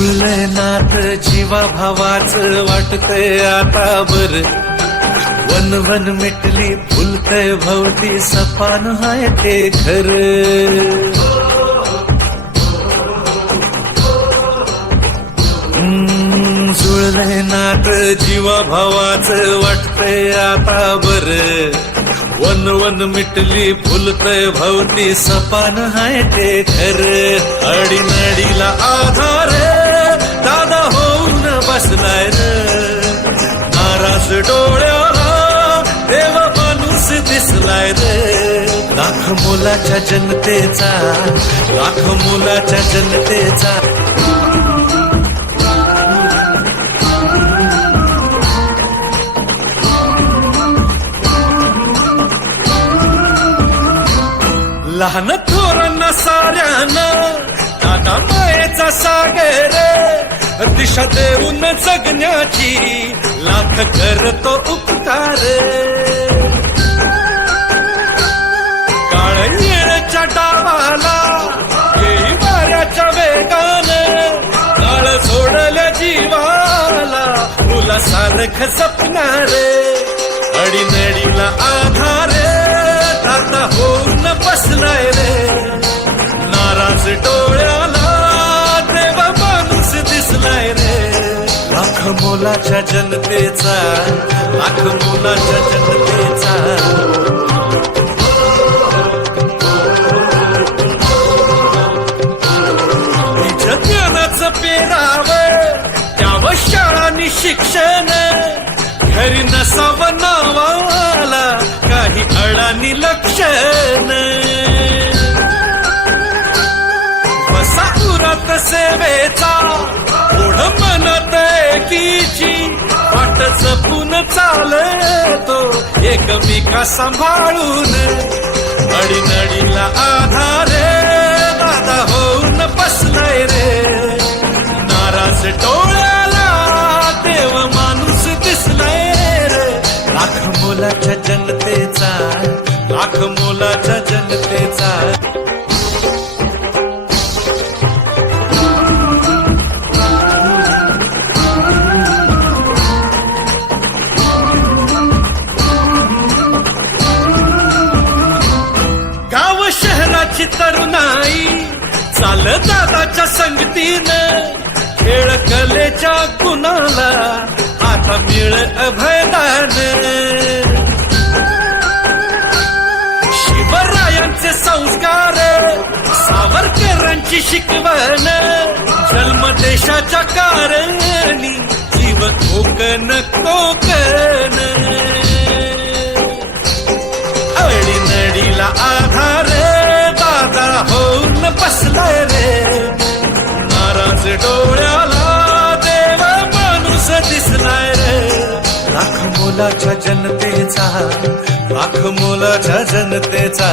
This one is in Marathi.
जुळलंय नात जीवा भावाचं वाटतंय आता बर. वन वन मिटली फुलतय भवती सपान हाय ते घर. जुळलंय नात जीवा भावाचं वाटतंय आता बर. वन वन मिटली फुलतय भवती सपान हाय ते घर. अडीनडीला आधार दादा होऊन बसलाय र. नाराज डोळ्याला देव माणूस दिसलाय रे. लाख मोलाच्या जनतेचा, लाख मोलाच्या जनतेचा. लहान थोरांना साऱ्यांना दादा मायेचा सागर. दिशा देऊन जगण्याची लाख करतो उपकार. काळ येळच्या डावाला येई वाऱ्याच्या वेगानं. काळ सोडल्या जीवाला मुला सारख जपणार. अडीनडीला आधार दादा होऊन बसलाय रे. नाराज डोळ्याला देव माणूस दिसलाय रे. लाख मोलाच्या जनतेचा, लाख मोलाच्या जनतेचा. निज ज्ञानाचं पेरावं त्यावं शाळांनी शिक्षण. घरी नसावं नावाला काही अडानी लक्षण. वसापुरात सेवेचा ओढ मनात एकीची. वाट जपून चालतो एकमेका सांभाळून. अडीनडीला आधार दादा होऊन बसलाय रे. नाराज डोळ्याला देव माणूस दिसलाय रे. लाख मोलाच्या जनतेचा, लाख मोलाच्या जनतेचा. गाव शहराची तरुणाई चाल दादाच्या संगतीनं. खेळ कलेच्या गुणाला आता मिळ अभयदान. शिवरायांचे संस्कार सावरकरांची शिकवण. जन्म देशाच्या कारणी जीव कोकण कोकण. अडीनडीला आधार दादा होऊन बसलाय रे. नाराज डोळ्याला देव माणूस दिसलाय रे. लाख मोलाच्या जनतेचा, लाख मोलाच्या जनतेचा.